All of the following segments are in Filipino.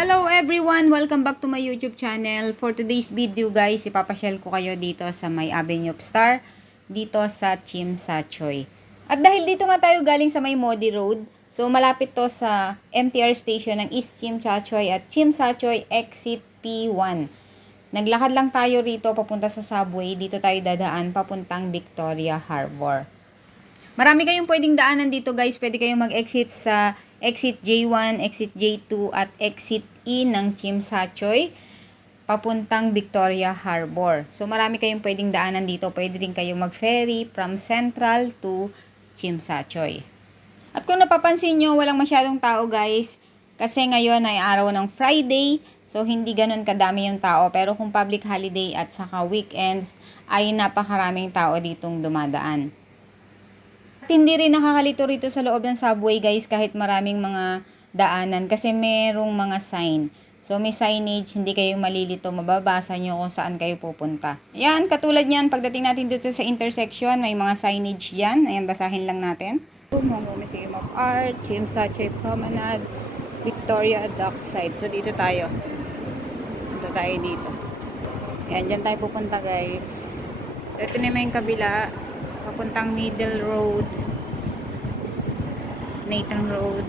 Hello everyone! Welcome back to my YouTube channel. For today's video guys, ipapasyal ko kayo dito sa may Avenue of Star, dito sa Tsim Sha Tsui. At dahil dito nga tayo galing sa may Modi Road, so malapit to sa MTR station ng East Tsim Sha Tsui at Tsim Sha Tsui Exit P1. Naglakad lang tayo rito papunta sa subway, dito tayo dadaan papuntang Victoria Harbor. Marami kayong pwedeng daanan dito guys, pwede kayong mag-exit sa exit J1, exit J2 at exit E ng Tsim Sha Tsui papuntang Victoria Harbor. So marami kayong pwedeng daanan dito. Pwede rin kayong mag-ferry from Central to Tsim Sha Tsui. At kung napapansin nyo, walang masyadong tao guys kasi ngayon ay araw ng Friday. So hindi ganun kadami yung tao, pero kung public holiday at saka weekends ay napakaraming tao ditong dumadaan. Hindi rin nakakalito rito sa loob ng subway guys kahit maraming mga daanan kasi merong mga sign. So may signage, hindi kayo malilito, mababasa nyo kung saan kayo pupunta. Ayan, katulad nyan, pagdating natin dito sa intersection, may mga signage yan. Ayan, basahin lang natin. Museum of Art, Tsim Sha Tsui Promenade, Victoria Dockside. So dito tayo. Dito tayo dito. Ayan, dyan tayo pupunta guys. So ito naman yung kabila. Papuntang Middle Road, Nathan Road,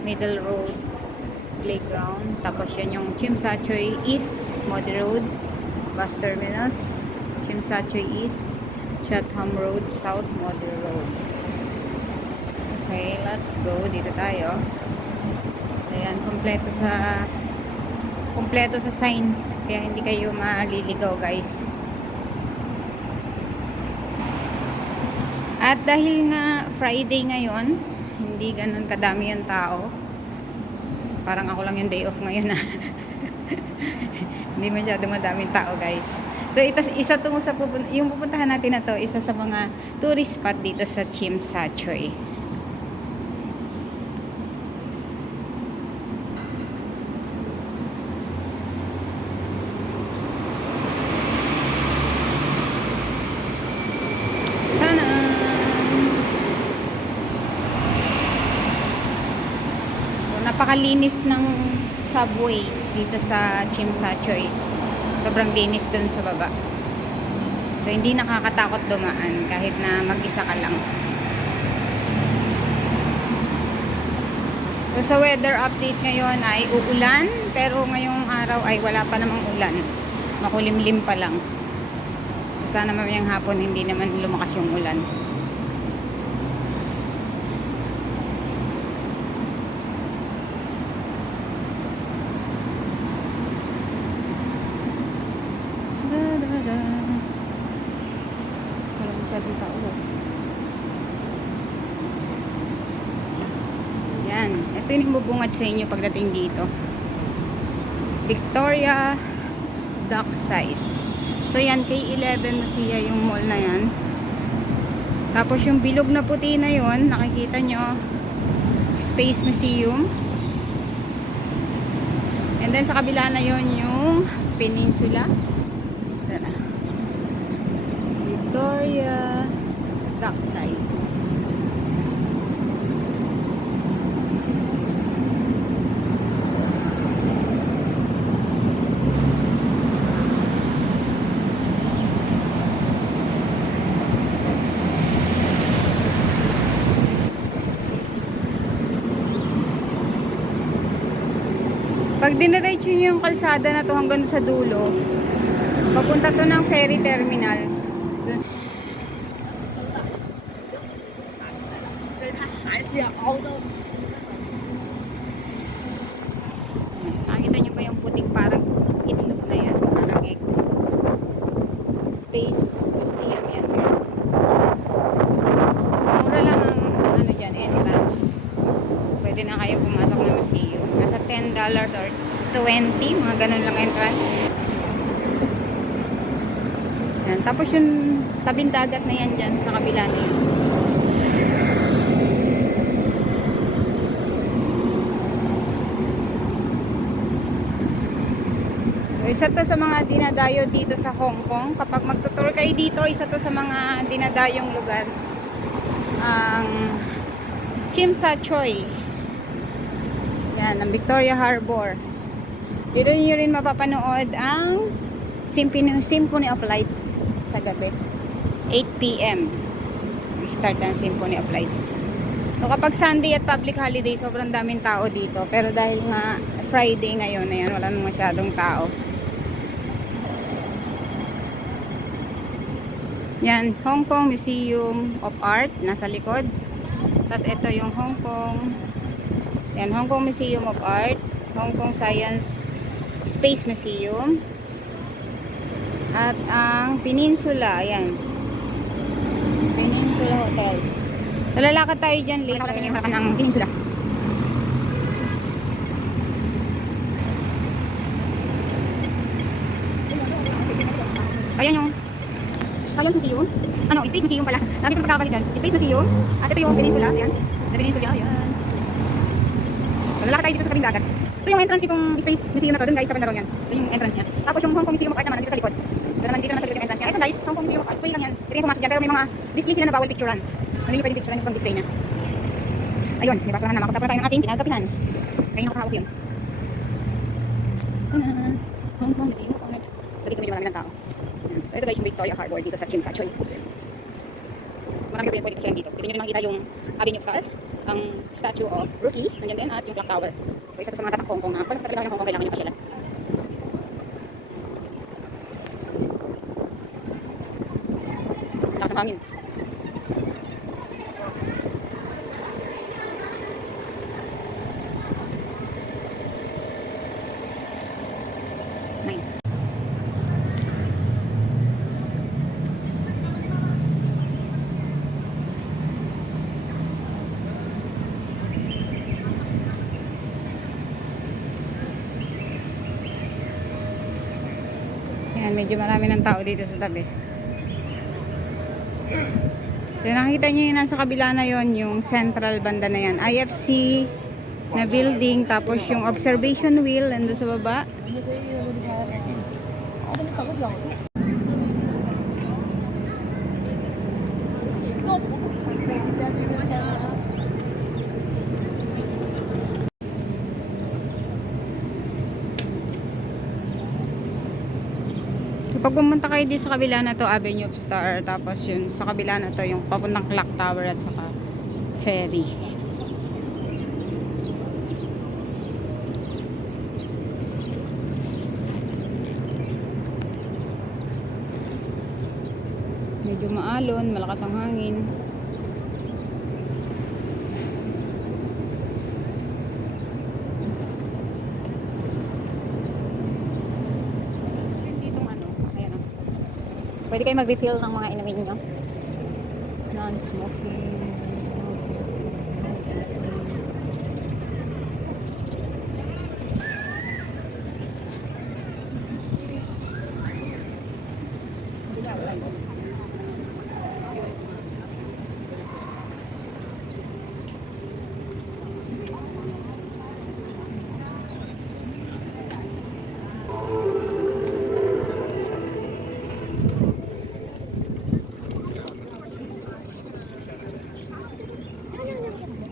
Middle Road, Playground. Tapos yan yung Tsim Sha Tsui East, Modi Road, Bus Terminus, Tsim Sha Tsui East, Chatham Road, South, Modi Road. Okay, let's go. Dito tayo. Ayan, kompleto sa sign. Kaya hindi kayo maliligaw guys. At dahil nga Friday ngayon, hindi ganun kadami yung tao. So, parang ako lang yung day off ngayon na. Hindi masyado madaming tao guys. So isa tong sa yung pupuntahan natin na to, isa sa mga tourist spot dito sa Tsim Sha Tsui. Napakalinis ng subway dito sa Tsim Sha Tsui. Sobrang linis dun sa baba. So hindi nakakatakot dumaan kahit na mag-isa ka lang. So sa weather update ngayon ay uulan, pero ngayong araw ay wala pa namang ulan. Makulimlim pa lang. Sana mamayang hapon hindi naman lumakas yung ulan. Wala masyadong tao. Yan. Ito yung bubungad sa inyo pagdating dito. Victoria Dockside. So yan, K11 na siya yung mall na yan. Tapos yung bilog na puti na yon, nakikita nyo, Space Museum. And then sa kabila na yon yung Peninsula. Victoria Dockside. Pag diniretso nyo yung kalsada na to hanggang sa dulo, papunta to ng ferry terminal. Nakita nyo ba yung puting parang itlog na yan? Parang egg. Space Museum yan guys. So, mura lang ang ano dyan, entrance. Pwede na kayo pumasok na museum. Nasa $10 or 20, mga ganun lang entrance. Yan. Tapos yung tabing dagat na yan dyan sa kabila na yun. So isa to sa mga dinadayo dito sa Hong Kong. Kapag magtutour kayo dito, isa to sa mga dinadayong lugar. Ang Tsim Sha Tsui. Yan, ang Victoria Harbor. Dito nyo rin mapapanood ang Symphony of Lights sa gabi. 8 p.m. Start ang Symphony of Lights. So, kapag Sunday at public holiday, sobrang daming tao dito. Pero dahil nga Friday ngayon, ayan, wala nang masyadong tao. Yan, Hong Kong Museum of Art, nasa likod. Tapos ito yung Hong Kong. Yan, Hong Kong Museum of Art, Hong Kong Science Space Museum. At ang Peninsula, ayan. Peninsula Hotel. Lalakad tayo dyan later. Lalakad yung harapan ng Peninsula. Ayan yung Science Museum. Ano, Space Museum pala. Nakita mo pagkakabali dyan. Space Museum. At ito yung Peninsula. Ayan. The Peninsula. Ayan. Lalakad tayo dito sa tabing dagat. Ito yung entrance itong Space Museum na to. Doon guys, sa Bandarong yan. Ito yung entrance niya. Tapos yung Hong Kong Museum of Art naman nandito sa likod. Dito naman sa likod yung entrance niya. Ito guys, Hong Kong Museum of Art. Free lang yan. Pwede pumasok dyan. Pero may mga display sila na bawal picturean. Hindi nyo pwede picturean yung display niya. Ayun, may basurahan na. Makapagtapos tayo ng ating pinagkapinan. Kaya yung nakahawak yun. Hong Kong Museum of Art. So dito medyo marami ng tao. So ito guys yung Victoria Harbor dito sa Tsim Sha Tsui. Marami pa pwede picturean dito. Dito nyo rin makikita yung Avenue of Star, ang statue of Bruce Lee, nandiyan din, at yung clock tower. So isa to sa mga tatak Hong Kong na pag nakatalaga ng Hong Kong kailangan nyo pasyalan. Lakas ng hangin. Ayan, medyo marami ng tao dito sa tabi. So nakita nyo yung nasa kabila na yon, yung central banda na yan, IFC na building, tapos yung observation wheel nandun sa baba. Pag pumunta kayo dito sa kabila na to, Avenue of Star, tapos yun, sa kabila na to, yung papuntang clock tower at saka ferry. Medyo maalon, malakas ang hangin. Pwede kayo mag-refill ng mga inumin nyo. Non-smoking.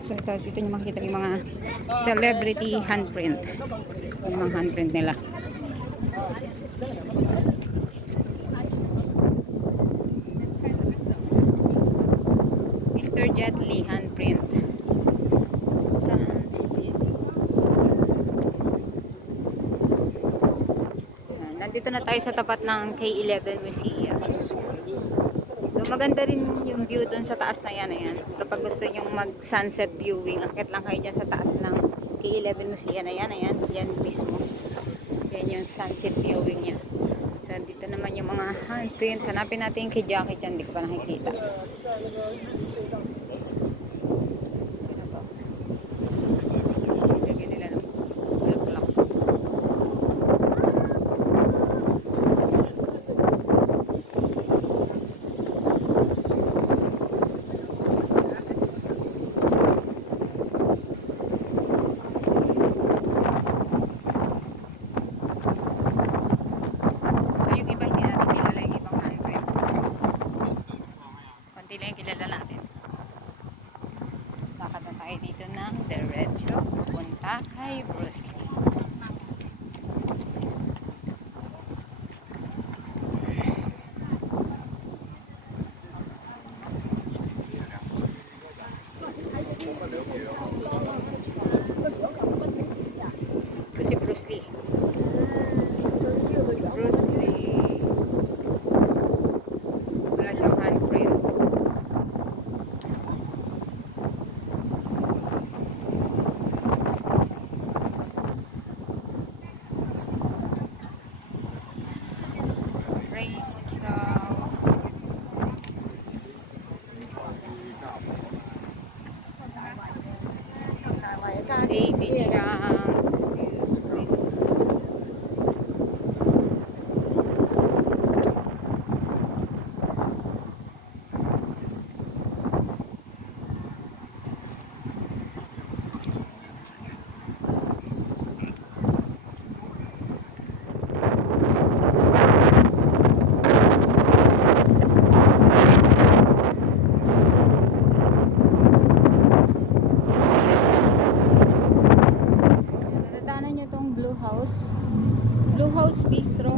So ito, dito nyo makikita yung mga celebrity handprint. Yung mga handprint nila. Mr. Jet Li handprint. Nandito na tayo sa tapat ng K11 Museum. So maganda rin yung view doon sa taas na yan, ayan. Kapag gusto nyo mag sunset viewing, akit lang kayo dyan sa taas ng K11 Museum na yan, ayan. Yan mismo. Yan yung sunset viewing niya. So dito naman yung mga handprint. Hanapin natin yung kay Jackie dyan, hindi ko pa nakikita. Sino to? Lagyan nila ng bulak-bulak. Konti lang yung kilala natin. Ay, Bruce Lee. Ito si Bruce Lee. Bruce Lee. Wala siyang handprint. Raymond Chow. David Yang. Nadaanan nyo tong Blue House. Blue House Bistro.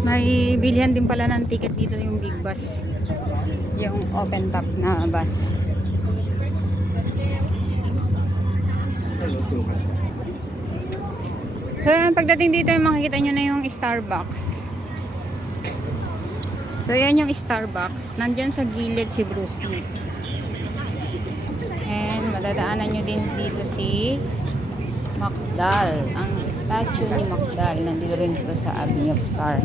May bilihan din pala ng ticket dito yung big bus. Yung open top na bus. So, pagdating dito, makikita nyo na yung Starbucks. So, yan yung Starbucks. Nandyan sa gilid si Bruce Lee. And, madadaanan nyo din dito si McDowell. Ang statue ni McDowell. Nandito rin dito sa Avenue of Star.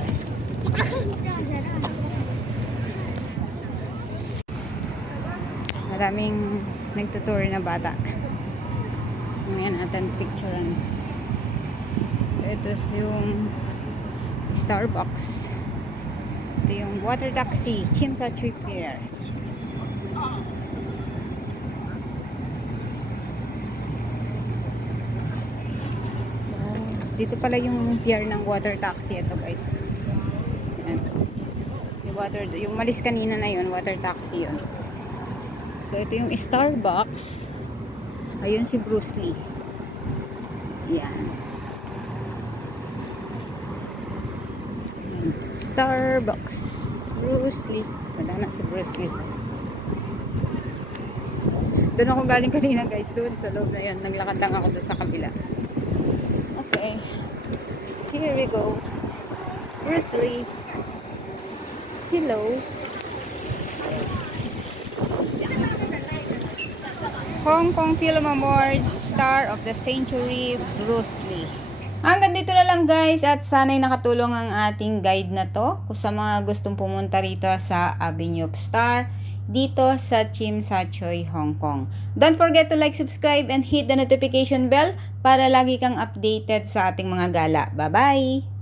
Maraming nagtutour na bata. Ngayon natin picturean. So, ito yung Starbucks. Ito yung water taxi. Chim Sa Choy Pier. Dito pala yung pier ng water taxi. Ito guys. Ayan. Yung malis kanina na yun, water taxi yun. So, ito yung Starbucks. Ayun si Bruce Lee. Yan. Starbucks. Bruce Lee. Wala na si Bruce Lee. Doon ako galing kanina guys. Doon sa loob na yan. Naglakad lang ako doon sa kabila. Okay. Here we go. Bruce Lee. Hello. Hong Kong Film Awards Star of the Century, Bruce Lee. Hanggang dito na lang guys at sana'y nakatulong ang ating guide na to kung sa mga gustong pumunta rito sa Avenue of Star dito sa Tsim Sha Tsui, Hong Kong. Don't forget to like, subscribe, and hit the notification bell para lagi kang updated sa ating mga gala. Bye-bye!